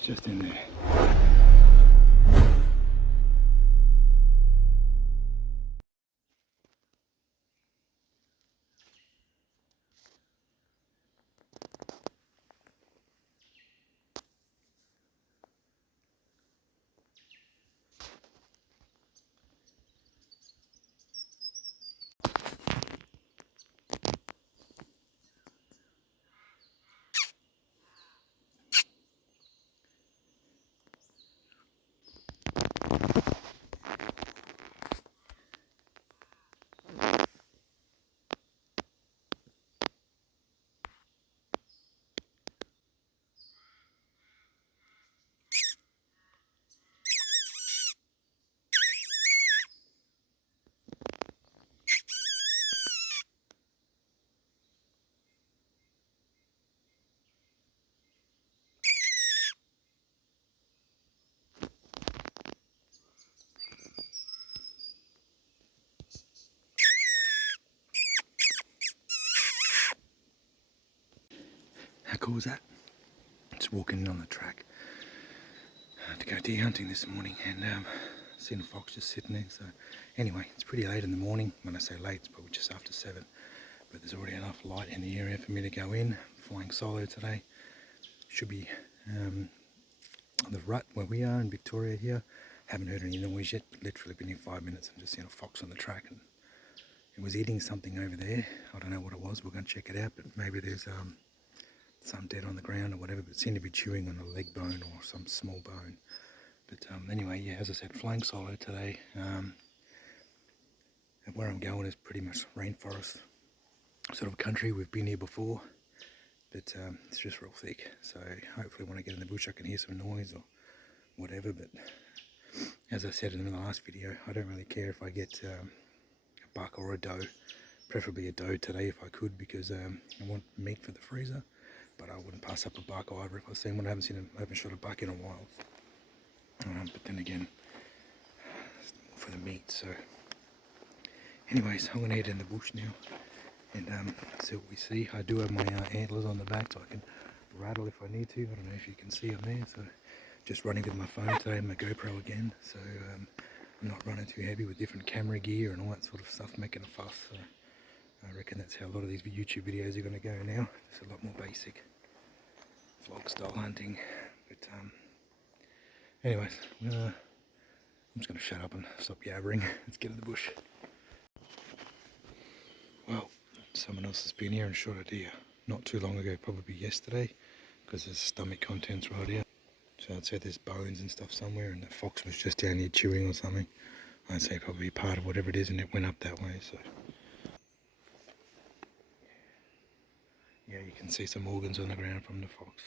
She's just in there. How cool is that? Just walking in on the track to go deer hunting this morning, and seen a fox just sitting there. So anyway, it's pretty late in the morning. When I say late, it's probably just after 7, but there's already enough light in the area for me to go in. Flying solo today. Should be on the rut where we are in Victoria here. Haven't heard any noise yet, but literally been here 5 minutes and just seen a fox on the track, and it was eating something over there. I don't know what it was. We're going to check it out, but maybe there's some dead on the ground or whatever, but it seemed to be chewing on a leg bone or some small bone. But anyway, yeah, as I said, flying solo today. And where I'm going is pretty much rainforest sort of country. We've been here before, but it's just real thick. So hopefully when I get in the bush I can hear some noise or whatever. But as I said in the last video, I don't really care if I get a buck or a doe. Preferably a doe today if I could, because I want meat for the freezer. But I wouldn't pass up a buck either if I seen one. I haven't shot a buck in a while. But then again, it's more for the meat. So, anyways, I'm going to head in the bush now and see what we see. I do have my antlers on the back, so I can rattle if I need to. I don't know if you can see them there. So, just running with my phone today, my GoPro again. So, I'm not running too heavy with different camera gear and all that sort of stuff, making a fuss. So, I reckon that's how a lot of these YouTube videos are going to go now. Just a lot more basic vlog style hunting. But anyways, I'm just going to shut up and stop yabbering. Let's get in the bush. Well, someone else has been here and shot a deer not too long ago, probably yesterday, because there's stomach contents right here. So I'd say there's bones and stuff somewhere, and the fox was just down here chewing or something. I'd say probably part of whatever it is, and it went up that way. So yeah, you can see some organs on the ground from the fox.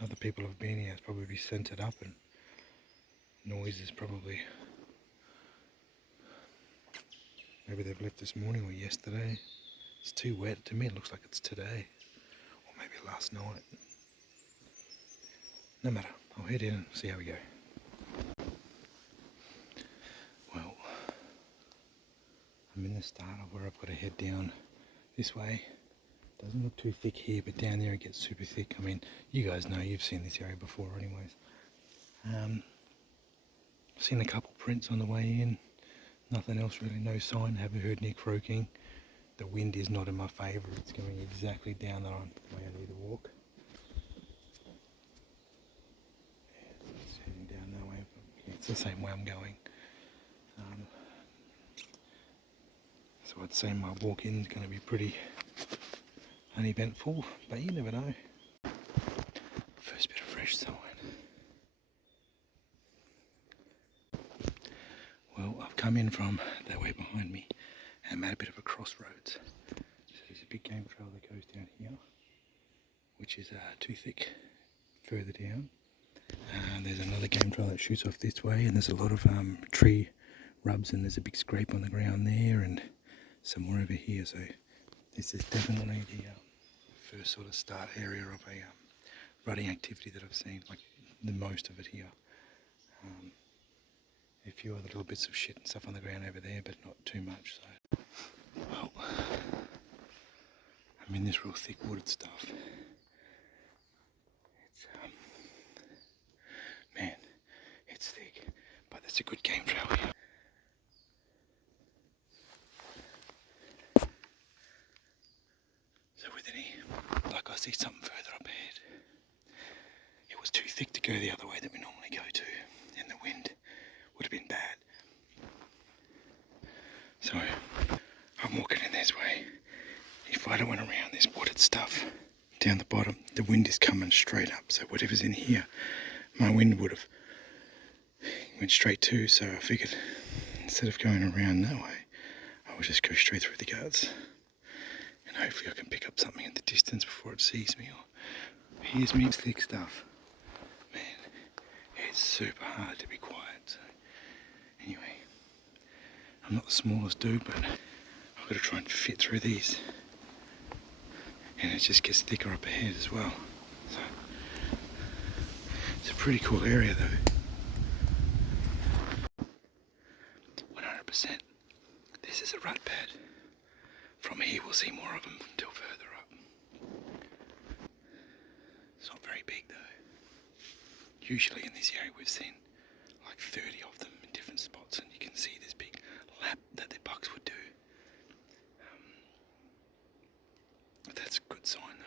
Other people have been here. It's probably scented up, and noise is probably, maybe they've left this morning or yesterday. It's too wet. To me it looks like it's today, or maybe last night. No matter, I'll head in and see how we go. Well, I'm in the start of where I've got to head down this way. Doesn't look too thick here, but down there it gets super thick. I mean, you guys know, you've seen this area before anyways. Seen a couple prints on the way in. Nothing else really, no sign. Haven't heard any croaking. The wind is not in my favour. It's going exactly down the way I need to walk. Yeah, it's heading down that way. But it's the same way I'm going. So I'd say my walk in is going to be pretty uneventful, but you never know. First bit of fresh sign. Well, I've come in from that way behind me and I'm at a bit of a crossroads. So there's a big game trail that goes down here, which is too thick further down. There's another game trail that shoots off this way, and there's a lot of tree rubs, and there's a big scrape on the ground there and some more over here. So this is definitely the first sort of start area of a rutting activity that I've seen, like the most of it here. A few other little bits of shit and stuff on the ground over there, but not too much. So, well, I'm in this real thick wooded stuff. That's a good game trail here. So with any luck, I see something further up ahead. It was too thick to go the other way that we normally go to, and the wind would have been bad. So I'm walking in this way. If I'd have went around this wooded stuff down the bottom, the wind is coming straight up. So whatever's in here, my wind would have went straight to. So I figured instead of going around that way, I would just go straight through the guts. And hopefully I can pick up something in the distance before it sees me or hears me. Thick stuff. Man, it's super hard to be quiet. So anyway, I'm not the smallest dude, but I've got to try and fit through these. And it just gets thicker up ahead as well. So it's a pretty cool area though. 100%. This is a rut pad. From here we'll see more of them until further up. It's not very big though. Usually in this area we've seen like 30 of them in different spots, and you can see this big lap that the bucks would do. That's a good sign though.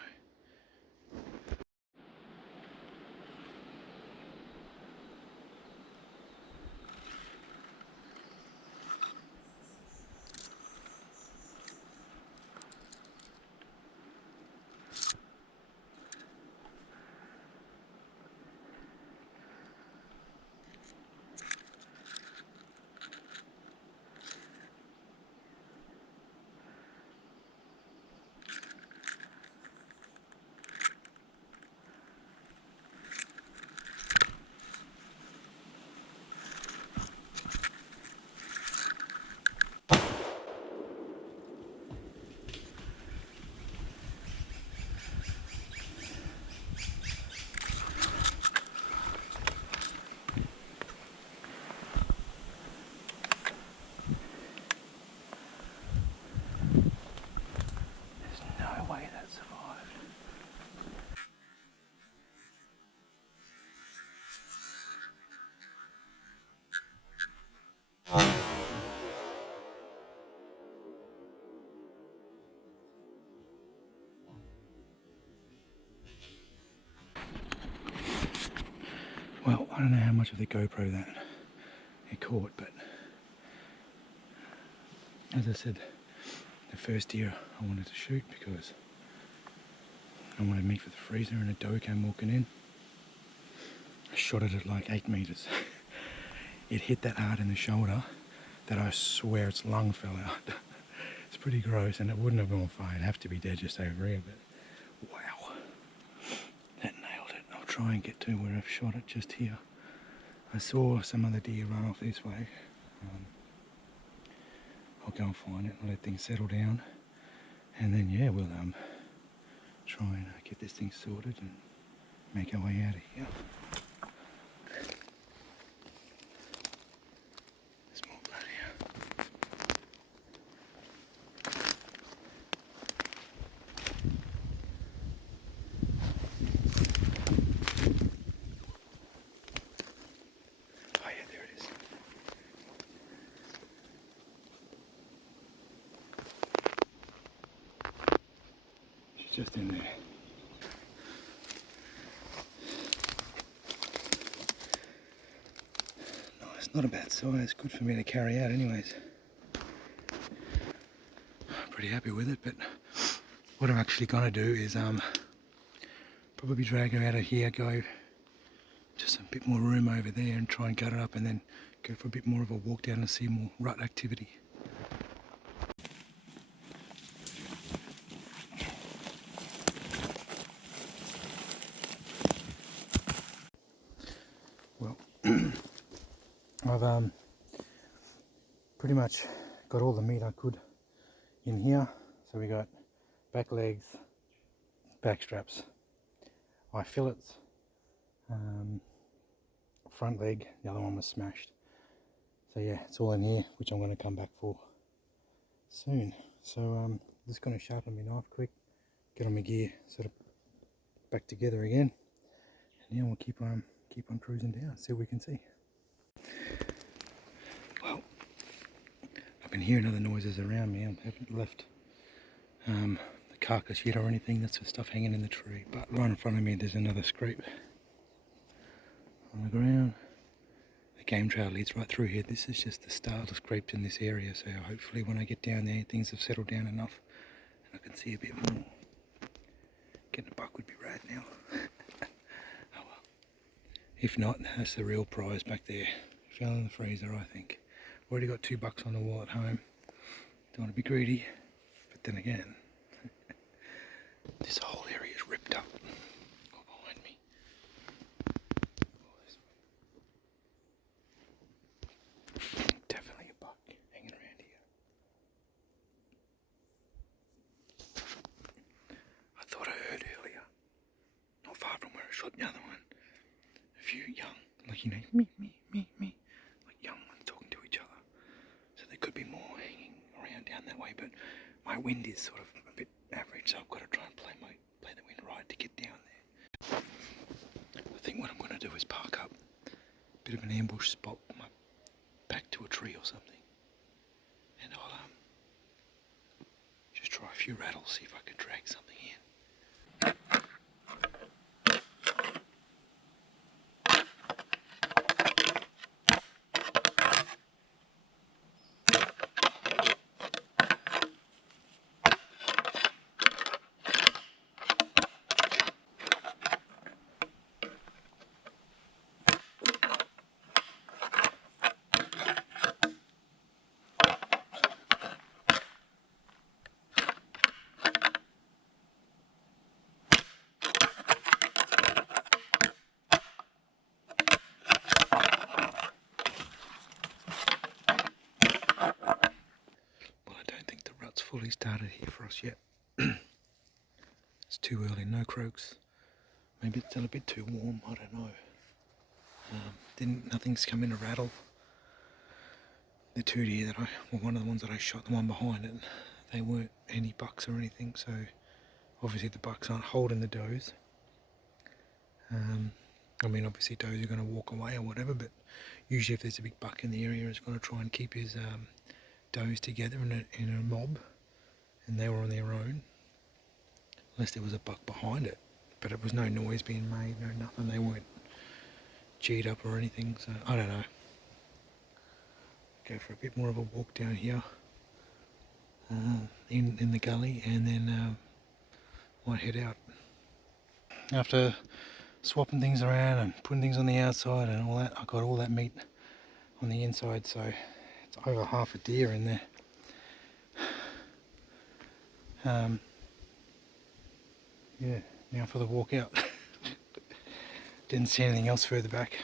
Well, I don't know how much of the GoPro that it caught, but as I said, the first deer I wanted to shoot because I wanted meat for the freezer, and a doe came walking in. I shot it at like 8 meters. It hit that hard in the shoulder that I swear its lung fell out. It's pretty gross, and it wouldn't have gone far. It'd have to be dead just over here, but wow, that nailed it. I'll try and get to where I've shot it just here. I saw some other deer run off this way. I'll go and find it and let things settle down, and then yeah, we'll try and get this thing sorted and make our way out of here. There's more blood here. Oh yeah, there it is. She's just in there. Nice, not a bad size, good for me to carry out anyways. Pretty happy with it, but what I'm actually gonna do is probably drag her out of here, go just a bit more room over there and try and gut it up, and then go for a bit more of a walk down and see more rut activity. Well, I've pretty much got all the meat I could in here. So we got back legs, back straps, eye fillets, front leg, the other one was smashed. So yeah, it's all in here, which I'm going to come back for soon. So I'm just going to sharpen my knife quick, get on my gear sort of back together again, and yeah, we'll keep on cruising down, see what we can see. can hear other noises around me. I haven't left the carcass yet or anything. That's the stuff hanging in the tree. But right in front of me there's another scrape on the ground. The game trail leads right through here. This is just the start of scrapes in this area, so hopefully when I get down there things have settled down enough and I can see a bit more. Getting a buck would be rad now. Oh well. If not, that's the real prize back there. Fell in the freezer, I think. Already got 2 bucks on the wall at home. Don't want to be greedy, but then again, this whole area is ripped up. Go behind me. Definitely a buck hanging around here. I thought I heard earlier, not far from where I shot the other one, a few young, like me, like young ones talking to each other. So there could be more hanging around down that way, but my wind is sort of a bit average, so I've got to try and play the wind right to get down there. I think what I'm going to do is park up a bit of an ambush spot, back to a tree or something, and I'll just try a few rattles, see if I can drag something in. Fully started here for us yet. It's too early, no croaks. Maybe it's still a bit too warm, I don't know. Nothing's come in a rattle. The 2 deer that one of the ones that I shot, the one behind it, they weren't any bucks or anything, so obviously the bucks aren't holding the does. I mean, obviously does are going to walk away or whatever, but usually if there's a big buck in the area, it's going to try and keep his does together in a mob, and they were on their own, unless there was a buck behind it, but it was no noise being made, no nothing, they weren't G'd up or anything, so I don't know. Go for a bit more of a walk down here in the gully, and then might head out. After swapping things around and putting things on the outside and all that, I got all that meat on the inside, so it's over half a deer in there. Yeah, now for the walk out. Didn't see anything else further back.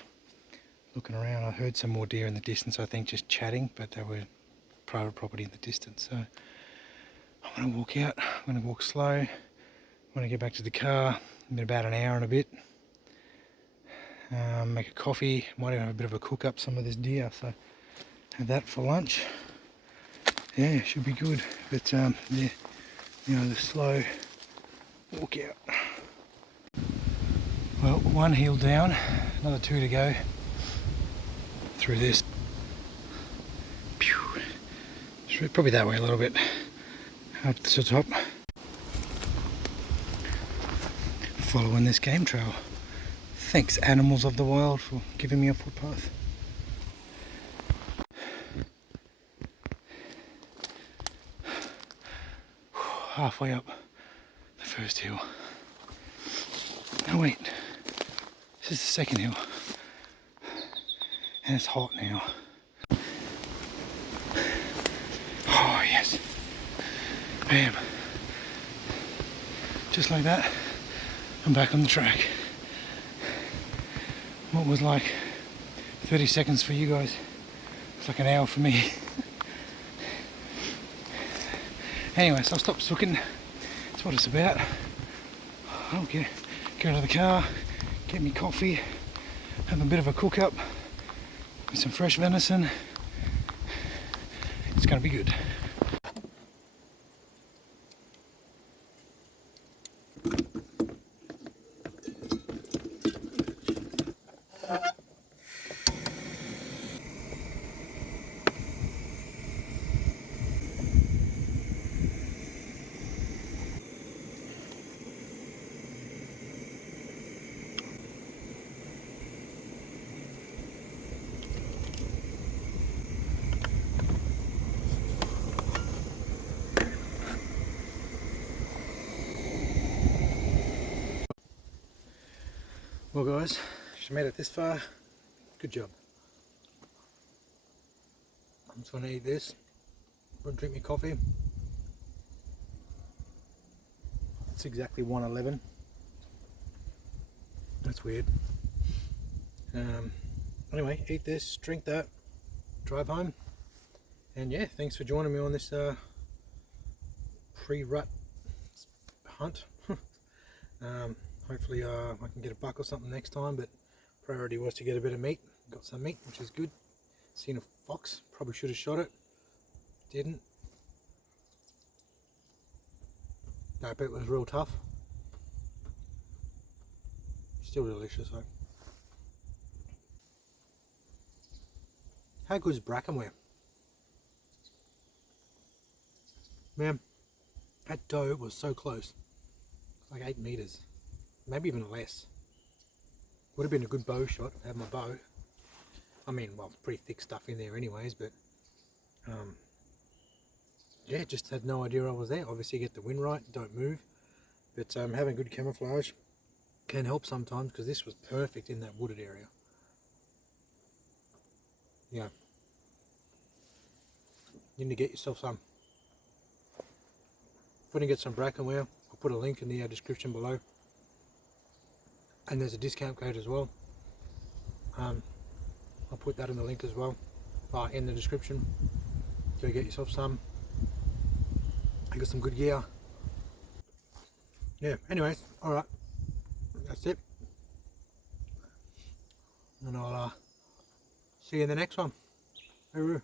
Looking around, I heard some more deer in the distance, I think just chatting, but they were private property in the distance. So I'm going to walk out, I'm going to walk slow, I'm going to get back to the car in about an hour and a bit. Make a coffee, might even have a bit of a cook up some of this deer, so have that for lunch. Yeah, should be good, but yeah, you know, the slow walk out. Well, 1 hill down, another 2 to go through this. Probably that way a little bit, up to the top. Following this game trail. Thanks, animals of the wild, for giving me a footpath. Halfway up the first hill. Oh wait, this is the second hill. And it's hot now. Oh yes. Bam. Just like that, I'm back on the track. What was like 30 seconds for you guys, it's like an hour for me. Anyway, so I'll stop looking. That's what it's about. I'll go to the car, get me coffee, have a bit of a cook up with some fresh venison. It's going to be good. Well guys, just made it this far. Good job. I'm just going to eat this. I'm going to drink my coffee. It's exactly 1:11. That's weird. Anyway, eat this, drink that, drive home. And yeah, thanks for joining me on this pre-rut hunt. Hopefully I can get a buck or something next time, but priority was to get a bit of meat. Got some meat, which is good. Seen a fox, probably should have shot it, didn't. That bit was real tough. Still delicious though. How good is brackenware? Man, that doe was so close. Like 8 meters, maybe even less. Would have been a good bow shot. I have my bow. I mean, well, pretty thick stuff in there anyways, but yeah, just had no idea I was there. Obviously get the wind right, don't move, but having good camouflage can help sometimes, because this was perfect in that wooded area. Yeah, you need to get yourself some. If you want to get some brackenware, I'll put a link in the description below, and there's a discount code as well. I'll put that in the link as well, in the description. Go get yourself some. I got some good gear. Yeah, anyways, alright, that's it. And I'll see you in the next one. Hooroo.